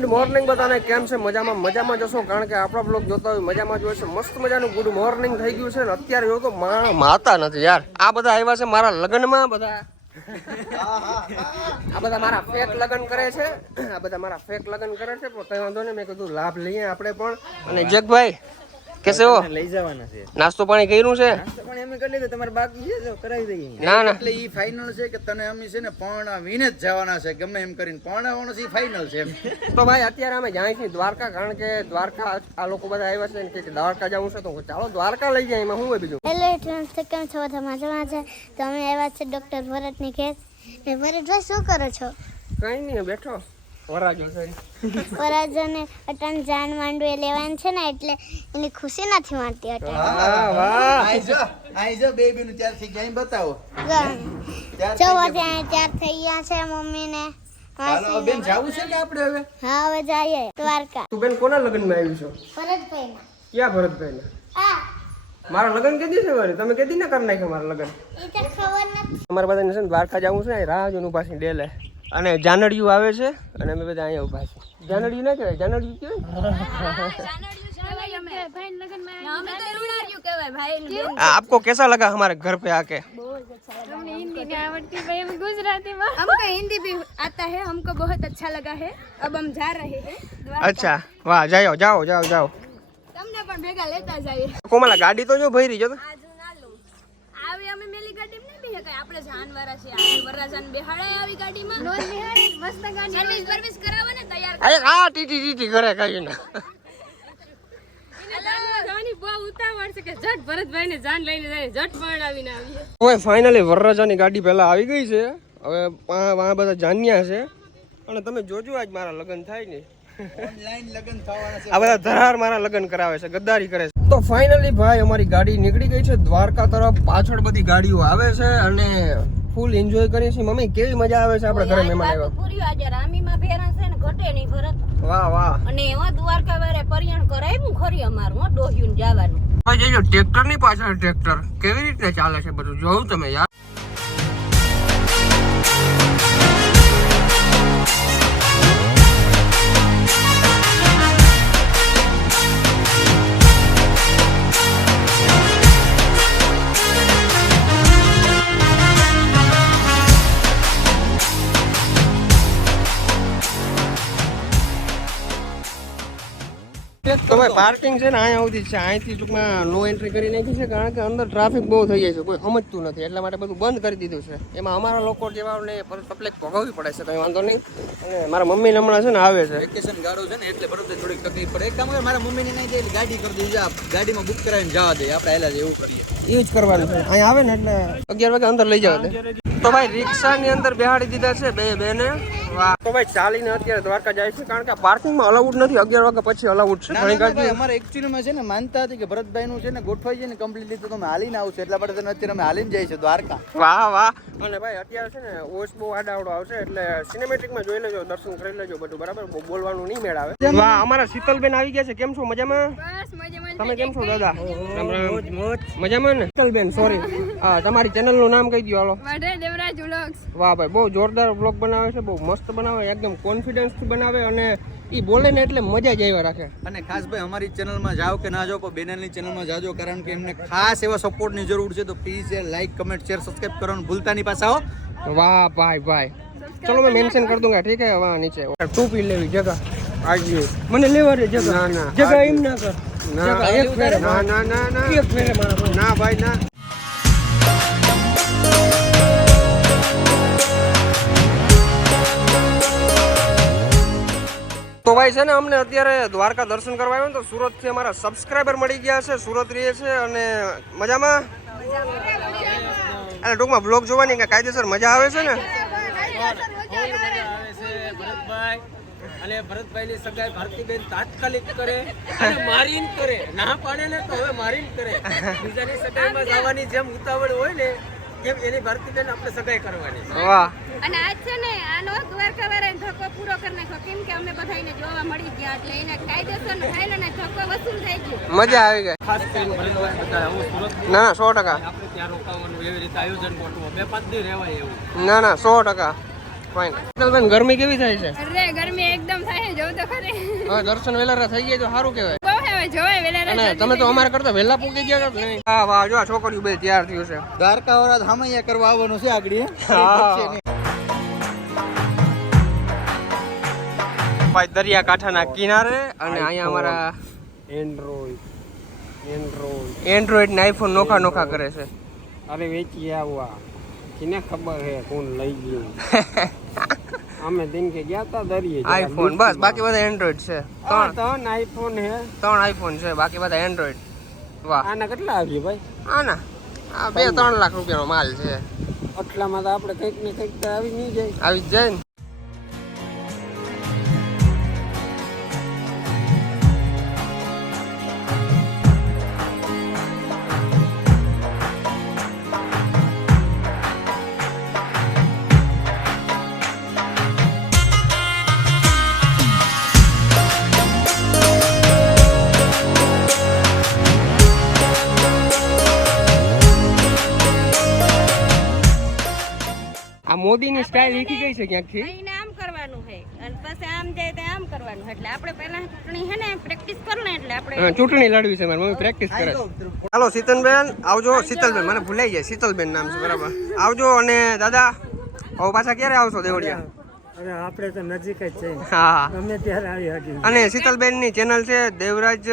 Good morning બધાને, કેમ છે? મજામાં જશો, કારણ કે આપણા બ્લોગ જોતા હોય મજામાં જ હોય છે. મસ્ત મજાનું ગુડ મોર્નિંગ થઈ ગયું છે ને અત્યારે જો તો માતા નથી યાર. આ બધા આવ્યા છે મારા લગ્નમાં, બધા આ બધા મારા ફેક લગ્ન કરે છે, પણ કઈ વાંધો નહીં. મેં કીધું લાભ લઈએ આપણે પણ. અને જગભાઈ કેસે હો? લઈ જવાના છે. નાસ્તો પાણી કર્યું છે? નાસ્તો પાણી અમે કરી લીધો, તમારે બાકી છે તો કરાવી દઈએ. ના એટલે ઈ ફાઇનલ છે કે તને અમે છે ને પરણાવીને જ જવાના છે, ગમે એમ કરીને પરણાવવાનો છે, ઈ ફાઇનલ છે. તો ભાઈ અત્યારે અમે જાય છીએ દ્વારકા, કારણ કે દ્વારકા આ લોકો બધા આવ્યા છે ને કે દ્વારકા જવું છે, તો ચાલો દ્વારકા લઈ જાય. એમાં શું હોય બીજું? હેલો ફ્રેન્ડ્સ, કેમ છો? બધા મજામાં છે? તો અમે આવ્યા છે ડોક્ટર ભરતની ઘેર. ભરતભાઈ શું કરો છો? કઈ નહીં, બેઠો વરાજો છે. વરાજોને અટણ જાન માંડવે લેવાનું છે ને, એટલે એની ખુશી નથી માનતી અટણ. આઈ જો બેબી નું ત્યાર થઈ ગયા બતાવો. જો ત્યાર થઈ ગયા છે મમ્મીને. હાલો બેન, જાવું છે કે આપણે હવે? હા, હવે જઈએ દ્વારકા. તું બેન કોના લગ્નમાં આવી છો? ભરતભાઈના. ક્યાં ભરતભાઈના? આ મારા લગ્ન કેદી છે મારી? તમે કેદી ના કરી નાખ્યા મારા લગ્ન? એ તો ખબર નથી. અમારે બધાને છે ને દ્વારકા જવું છે, રાહ જોઈને ઉભા છે ડેલે. અને જાનડિયું આવે છે અને અમે બધા અહીંયા ઉભા છે. જાનડિયું ના કહેવાય, જાનડિયું कहेवाय? आपको कैसा लगा हमारे घर पे आके? हमने हिंदी नहीं आवड़ती भाई, हम गुजराती में। हमको हिंदी भी आता है, हमको बहुत अच्छा लगा है। अब हम जा रहे हैं द्वारका। अच्छा, वाह, जाओ जाओ जाओ जाओ. તમને પણ ભેગા લેતા જઈએ. કોમલા ગાડી તો જો ભરી જો તો. આજુ ના લો. આવી અમે મેલી ગાડીમાં નહીં બેહે, આપણે જાનવારા છે. આ વરરાજાને બેહાડાય આવી ગાડીમાં. નો બેહાડી, મસ્ત ગાડી. સર્વિસ કરાવવા ને તૈયાર. આ ટીટી કરે કઈ ના. ફાઇનલી વરરાજાની ગાડી પહેલા આવી ગઈ છે. હવે બધા જાન્યા છે અને તમે જોજો આજ મારા લગ્ન થાય ને. ઓનલાઈન લગન થવાના છે. આ બધા ધરાર મારા લગ્ન કરાવે છે, ગદ્દારી કરે છે. તો ફાઇનલી ભાઈ અમારી ગાડી નીકળી ગઈ છે દ્વારકા તરફ. પાછળ બધી ગાડીઓ આવે છે અને ફૂલ એન્જોય કરીએ છીએ. મમ્મી કેવી મજા આવે છે આપણે ઘરે મહેમાન આવ્યા. પૂરી આજે રામીમાં ભેરા છે ને, ઘટે નહીં ભરત. વાહ વાહ. અને એવા દ્વારકા વારે પરિયાણ કરાવ્યું ખરી અમારું, હો ડોહ્યું જવાનું. ભાઈ જોજો ટ્રેક્ટર ની પાછળ ટ્રેક્ટર કેવી રીતે ચાલે છે બધું જોયું તમે યાર. તો ભાઈ પાર્કિંગ છે ને અહીંયા સુધી છે. અહીંથી ટૂંકમાં નો એન્ટ્રી કરી નાખી છે, કારણ કે અંદર ટ્રાફિક બહુ થઈ જાય છે, કોઈ સમજતું નથી, એટલા માટે બધું બંધ કરી દીધું છે. એમાં અમારા લોકો જેવાને તકલીફ ભોગવવી પડે છે, કંઈ વાંધો નહીં. અને મારા મમ્મી હમણાં છે ને આવે છે, વેકેશન ગાળો છે ને એટલે બરોબર થોડીક તકલીફ પડે. એક કામ કરે, મારા મમ્મીને નહીં જાય ગાડી કરી દેજો, ગાડીમાં બુક કરાવીને જવા દે, આપણે હેલા એવું કરીએ. એ જ કરવાનું છે. અહીંયા આવે ને એટલે 11 વાગે અંદર લઈ જવા દે. તો ભાઈ રિક્ષાની અંદર બેહાડી દીધા છે બેને. વાહ. તો ભાઈ ચાલીને અત્યારે દ્વારકા જાય છે, કારણ કે પાર્કિંગમાં અલાઉડ નથી. 11 વાગ્યા પછી અલાઉડ છે. ઘણી ગાડી અમારે એકચ્યુઅલીમાં છે ને માનતા હતી કે ભરતભાઈ નું છે ને ગોઠવાઈ જાય ને કમ્પ્લીટલી તો તમે હાલીને આવશો, એટલા માટે અત્યારે અમે હાલીને જઈએ છીએ દ્વારકા. વાહ વાહ. અને ભાઈ અત્યારે છે ને વોઇસ બહુ આડાવડો આવશે, એટલે સિનેમેટિકમાં જોઈ લેજો, દર્શન કરી લેજો બધું બરાબર. બહુ બોલવાનું નહીં મેળ આવે. વાહ, અમારા શીતલબેન આવી ગયા છે. કેમ છો? મજામાં? બસ મજામાં. તમે કેમ છો દાદા? મજામાં ને? શીતલબેન સોરી, હા તમારી ચેનલ નું નામ કહી દો હાલો. વડે દેવરાજ વ્લોગ્સ. વાહ ભાઈ, બહુ જોરદાર બ્લોગ બનાવે છે, બહુ મસ્ત બનાવે, એકદમ કોન્ફિડન્સ થી બનાવે અને ઈ બોલે ને એટલે મજા જ આવ્યા રાખે. અને ખાસ ભાઈ અમારી ચેનલમાં જાઓ કે ના જાઓ, પણ બેનલની ચેનલમાં જાજો, કારણ કે એમને ખાસ એવા સપોર્ટની જરૂર છે. તો please like comment share subscribe કરવાનું ભૂલતા નહીં પાછા હો. વાહ ભાઈ ભાઈ, ચલો मैं मेंशन कर दूंगा, ठीक है? वहाँ नीचे टोपी लेवी जगह आज મને લેવા દે જગહ. ના ના જગહ એમ ના કર. જગહ એક ફેરે. ના ના ના ના એક ફેરે મારા. ના ભાઈ ના. તો ભાઈ છે ને અમને અત્યારે દ્વારકા દર્શન કરવા આવ્યા તો સુરત થી અમારા સબસ્ક્રાઇબર મળી ગયા છે, સુરત રહે છે અને મજામાં. એટલે ટૂંકમાં બ્લોગ જોવાની કે કાયદેસર મજા આવે છે ને. અને ભરતભાઈની સગાઈ ભારતીબેન તાત્કાલિક કરે અને મારીન કરે, ના પાડે ને તો હવે મારીન કરે. બીજાની સગાઈમાં જવાની જેમ ઉતાવળ હોય ને એમ એની ભારતીબેન આપણે સગાઈ કરવાની. વાહ. અને આજ છે ને આનો દ્વારકા વાળાને ધક્કો પૂરો કરી નાખ્યો, કેમ કે અમે બધાને જોવા મળી ગયા, એટલે એને કાયદેસર ફાઇલ અને ધક્કો વસૂલ થઈ ગયો. મજા આવી ગઈ. ખાસ કરીને ભરતભાઈ બધા હું સુરત ના ના 100%. આપણે ત્યાં રોકાવાનું એવી રીતે આયોજન ગોઠવો, 2-5 દી રહેવાય એવું. ના ના 100%. ફાઇન. ગરમી કેવી થાય છે? અરે ગરમી એકદમ થાય નહીં જોઉં તો ખરી હવે દર્શન વેલા થઈ ગયા તો સારું કહેવાય. બહુ હવે જોવાય વેલા અને તમે તો અમારા કરતા વહેલા પૂકી ગયા છો નહીં. હા વાહ, જો આ છોકરીઓ બધી તૈયાર થયું છે. દ્વારકા વાળા હામૈયા કરવા આવવાનું છે આગળ. ભાઈ દરિયા કાંઠાના કિનારે અને અહીંયા અમારા એન્ડ્રોઈડ ને આઈફોન નોખા કરે છે. અરે વેચી આવવા કેને ખબર હે કોણ લઈ ગયું. અમે દિન કે ગયા તા દરિયે આઈફોન બસ, બાકી બધા એન્ડ્રોઈડ છે. ત્રણ આઈફોન હે. 3 આઈફોન છે, બાકી બધા એન્ડ્રોઈડ. વાહ. આના કેટલા આવ્યું ભાઈ? આના આ 2-3 લાખ રૂપિયાનો માલ છે. આટલામાં તો આપણે કંઈક ને કંઈક તો આવી નહીં જાય. આવી જ જાય ને. આ મોદીની સ્ટાઇલ શીખી ગઈ છે ક્યાંકથી. અહીંને આમ કરવાનું છે અને પછી આમ જાય તો આમ કરવાનું એટલે આપણે પહેલા ચૂંટણી છે ને પ્રેક્ટિસ કરી લે એટલે આપણે ચૂંટણી લડવી છે, મારી મમ્મી પ્રેક્ટિસ કરે છે. હાલો શીતલબેન આવજો. શીતલબેન મને ભૂલાઈ જાય, શીતલબેન નામ છે બરાબર. આવજો. અને દાદા હવે પાછા ક્યારે આવશો દેવળિયા? અરે આપણે તો નજીક જ છે. હા. અમે ત્યારે આવી હતી. અને શીતલબેન ની ચેનલ છે દેવરાજ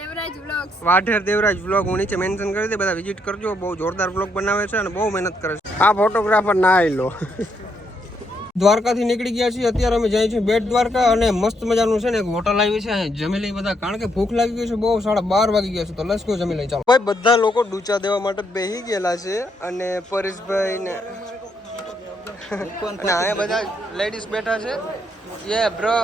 દેવરાજ વ્લોગ્સ. વાઢેર દેવરાજ વ્લોગ. હું નીચે મેન્શન કરી દે, બધા વિઝિટ કરજો. બહુ જોરદાર વ્લોગ બનાવે છે અને બહુ મહેનત કરે છે. આ ફોટોગ્રાફર ના આવી લો. દ્વારકાથી નીકળી ગયા છીએ. અત્યારે અમે જઈએ છીએ બેટ દ્વારકા અને મસ્ત મજાનું છે ને એક હોટલ આવી છે. અહીં જમી લઈ બધા, કારણ કે ભૂખ લાગી ગઈ છે બહુ. 12:30 વાગી ગયા છે તો લસકો જમી લઈ. ચાલો ભાઈ, બધા લોકો ડૂચા દેવા માટે બેસી ગયેલા છે અને પરેશભાઈ ને અને અહીંયા બધા લેડીઝ બેઠા છે. યે બ્રો.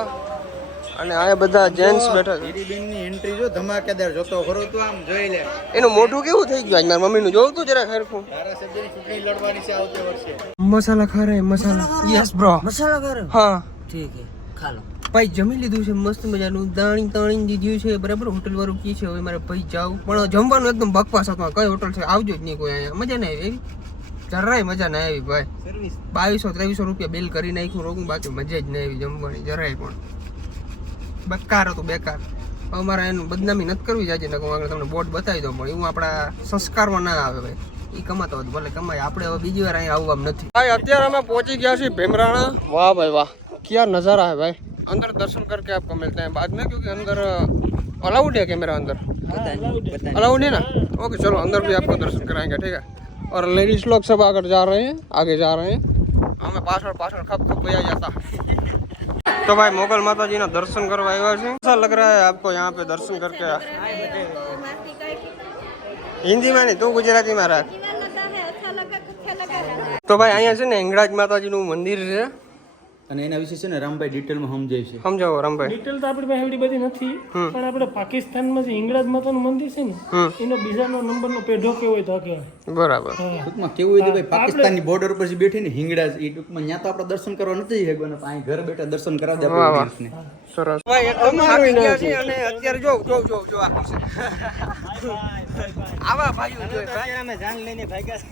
અને અહીંયા બધા જેન્ટ્સ બેઠા છે. બેનની એન્ટ્રી જો ધમાકેદાર, જોતો ખરો તું આમ જોઈ લે. એનું મોઢું કેવું થઈ ગયું? આજ મારી મમ્મીનું જોવું તું જરા ખરખું. ધારાસભ્યની ચૂંટણી લડવાની છે આવતે વર્ષે. મસાલા ખા રહે મસાલા. Yes bro. મસાલા કરે. હા ઠીક હે, ખા લો. ભાઈ જમી લીધું છે મસ્ત મજાનું. તાણી દીધું છે બરાબર. હોટલ વાળું કી છે હવે મારે ભાઈ જાવ, પણ જમવાનું એકદમ બકવાસ હતું. કઈ હોટલ છે આવજો જ નહીં કોઈ અહીંયા. મજા ના આવી, જરાય મજા ના આવી ભાઈ. 2200-2300 રૂપિયા બિલ કરી નાખ્યું રોગું, બાકી મજા જ ના આવી જમવાની જરાય પણ. બેકાર હતું, બેકાર. હવે મારે એનું બદનામી નથી કરવી જાય ને, હું આગળ તમને બોર્ડ બતાવી દઉં, પણ એવું આપણા સંસ્કારમાં ના આવે ભાઈ. એ કમાતો હોય ભલે કમાય, આપણે હવે બીજી વાર અહીંયા આવવા નથી. ભાઈ અત્યારે અમે પહોંચી ગયા છીએ ભીમરાણા. વાહ ભાઈ વાહ, ક્યાં નજારા है भाई. अंदर दर्शन करके आपको मिलते हैं बाद में, क्योंकि अंदर अलाउड है कैमरा अंदर? अलाउड है ना? ओके चलो अंदर भी आपको दर्शन कराएंगे, ठीक है. और लेडीज लोग सब आगे जा रहे हैं, हमें पाछड़ खप भैया जाता. तो भाई मोगल माता जी ना दर्शन करवा आया है. ऐसा लग रहा है आपको यहाँ पे दर्शन करके? हिंदी में नहीं, तू गुजराती में रह. तो भाई અહીંયા છે ને હિંગળાજ માતાજીનું મંદિર છે અને એના વિશે છે ને રામભાઈ ડિટેલમાં સમજાય છે. સમજાવો રામભાઈ. ડિટેલ તો આપણી પાસે એવડી બધી નથી, પણ આપણે પાકિસ્તાનમાં જે હિંગળાજ માતાનું મંદિર છે ને, એનો બીજાનો નંબરનો પેઢો કેવો હોય તો કહેવાય. બરાબર. ટૂંકમાં કેવું હોય તો ભાઈ પાકિસ્તાનની બોર્ડર ઉપર જે બેઠી ને હિંગળાજ, એ ટૂંકમાં ત્યાં તો આપણે દર્શન કરવા નથી શકવાના, અહીં ઘર બેઠા દર્શન કરાવી દે આપણે ને. સરસ. ભાઈ એકદમ થાકી ગયા છે અને અત્યારે જો આ છે. આવા ભાઈઓ જોઈએ. અમે જાન લઈને ભાગ્યા છે.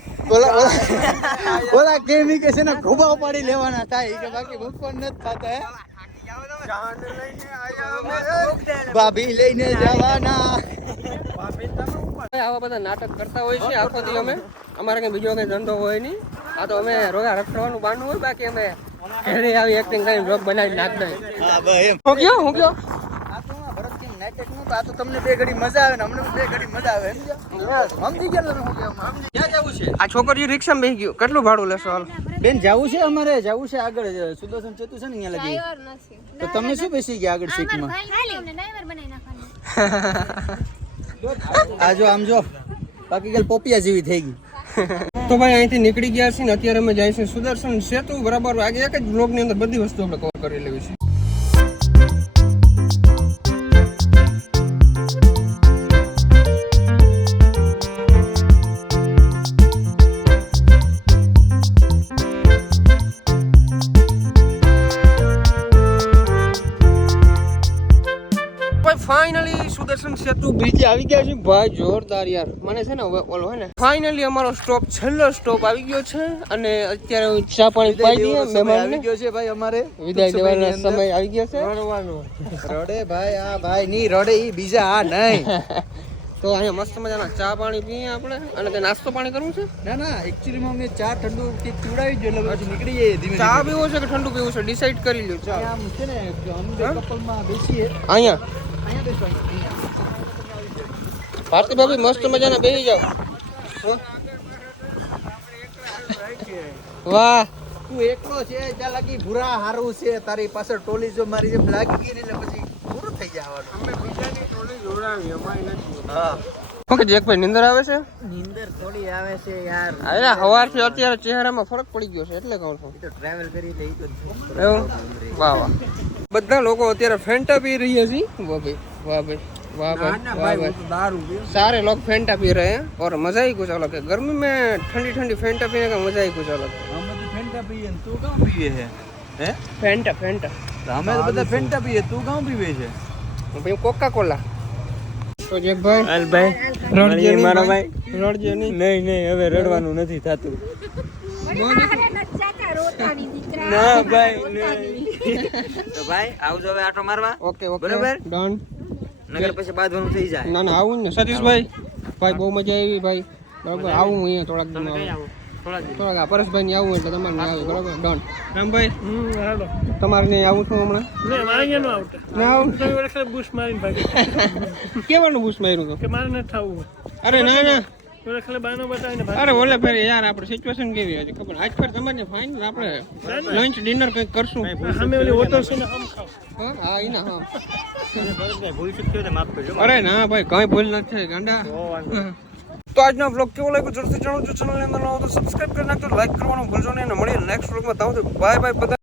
ઓલા કેમ કે છે ને ઘોબા ઉપાડી લેવાના થાય કે બાકી ભૂખો નથી થતા હે. ભાભી લઈને જવાના. આવા બધા નાટક કરતા હોય છે આખો દી. અમારે કઈ બીજો કઈ ધંધો હોય નહીં. આ તો અમે રોજા રખડવાનું બાંધવું હોય, બાકી અમે ઘરે આવી એક્ટિંગ કરીને બ્લોગ બનાવી નાખ દઈએ. હા ભાઈ એમ. હું ગયો આ તો ભરત કેમ નાટક નું, આ તો તમને બે ઘડી મજા આવે ને અમને બે ઘડી મજા આવે. સમજી ગયા તમે શું કહેવા? ક્યાં જવું છે? આ છોકરીઓ રિક્ષામાં બેસી ગયું. કેટલું ભાડું લેશો? હાલ બેન જવું છે, અમારે જવું છે આગળ. સુદર્શન સેતુ છે ને અહીંયા લગી. તો તમે શું બેસી ગયા આગળ સીટમાં? આ જો આમ જો બાકી ગેલ પોપિયા જેવી થઈ ગઈ. તો ભાઈ અહીંથી નીકળી ગયા છીએ ને અત્યારે અમે જાય છે સુદર્શન સેતુ બરાબર. આગે એક જ બ્લોગની અંદર બધી વસ્તુ આપણે કવર કરી લેવી છે. ભાઈ ફાઇનલી સુદર્શન સેતુ બ્રિજ આવી ગયા છે ભાઈ, જોરદાર યાર. મને છે ને હવે ઓલો હે ને ફાઇનલી અમારો સ્ટોપ, છેલ્લો સ્ટોપ આવી ગયો છે અને અત્યારે હું ચા પાણી પાઈ દઈએ મહેમાનને. આવી ગયો છે ભાઈ અમારે વિદાય દેવાનો સમય આવી ગયો છે. રડે ભાઈ, આ ભાઈ ની રડે, ઈ બીજા આ નહીં. તો અહીંયા મસ્ત મજાના ચા પાણી પીએ આપણે અને તે નાસ્તો પાણી કરવું છે. ના ના, એકચ્યુઅલી માં અમે ચા ઠંડુ પીવડાવી જો એટલે પછી નીકળી જઈએ ધીમે ચા પીવું છે કે ઠંડુ પીવું છે ડિસાઈડ કરી લ્યો. ચા આમ છે ને અમે કપલમાં બેસીએ અહીંયા અહીંયા બેસવાનું. ભારતી ભાભી મસ્ત મજાના બેસી જાવ. વાહ, તું એકલો છે જ્યાં લાગી ભૂરા હારું છે, તારી પાછળ ટોલી જો મારી જેમ લાગી ગઈ ને એટલે પછી પૂરું થઈ જવાનું. હા, ઓકે જેકભાઈ નિંદર આવે છે? નીંદર થોડી આવે છે યાર, અરે સવારથી અત્યારે ચહેરામાં ફરક પડી ગયો છે એટલે કહું છું. તો ટ્રાવેલ કરી એટલે ઈ તો એવું? વાહ વાહ. બધા લોકો અત્યારે ફેન્ટા પી રહ્યા છે. વાહ ભાઈ, વાહ ભાઈ, वाह भाई, वाह भाई, दारू सारे लोग फेंटा पी रहे हैं और मजा ही कुछ अलग है. गर्मी में ठंडी ठंडी फेंटा पीने का मजा ही कुछ अलग है. हम तो फेंटा पीए, तू कहाँ पीए है? हैं? फेंटा फेंटा हमें तो બધા फेंटा पीए, तू कहाँ पीवे છે? भाई कोका कोला. તો જેક ભાઈ, હાલ ભાઈ, રડજે નહીં મારા ભાઈ, રડજે નહીં. નહીં નહીં, હવે રડવાનું નથી થાતું. ના ભાઈ, તો ભાઈ આવજો હવે આટો મારવા. ઓકે ઓકે બરાબર? ડન. નગર પછી બાંધવાનું થઈ જાય. ના ના આવું ને સતીશભાઈ, ભાઈ બહુ મજા આવી ભાઈ. બરાબર, આવું અહીંયા થોડાક દિન થોડાક આ પરેશભાઈ ને આવું એટલે તમારે નહીં આવે. બરાબર, ડન. રામભાઈ, તમારે નહીં આવું છું હમણાં? ના આવું. કેવાનું બૂસ માર્યું હતું? અરે ના ના, અરે ઓલે ફેર યાર આપણે સિચ્યુએશન કેવી હતી ખબર? આજ ફેર તમારે ફાઇનલ આપણે લંચ ડિનર કંઈક કરશું. હા ઈ ના, હા. અરે ના ભાઈ, કઈ ભૂલ નથી ગાંડા. તો આજનો બ્લોગ કેવો લાગ્યો જરૂરથી જણાવજો. ચેનલની અંદર નવો તો સબસ્ક્રાઇબ કરી નાખજો, લાઈક કરવાનું ભૂલજો નહીં અને મળીએ નેક્સ્ટ બ્લોગમાં. તાવ બાય બાય બધા.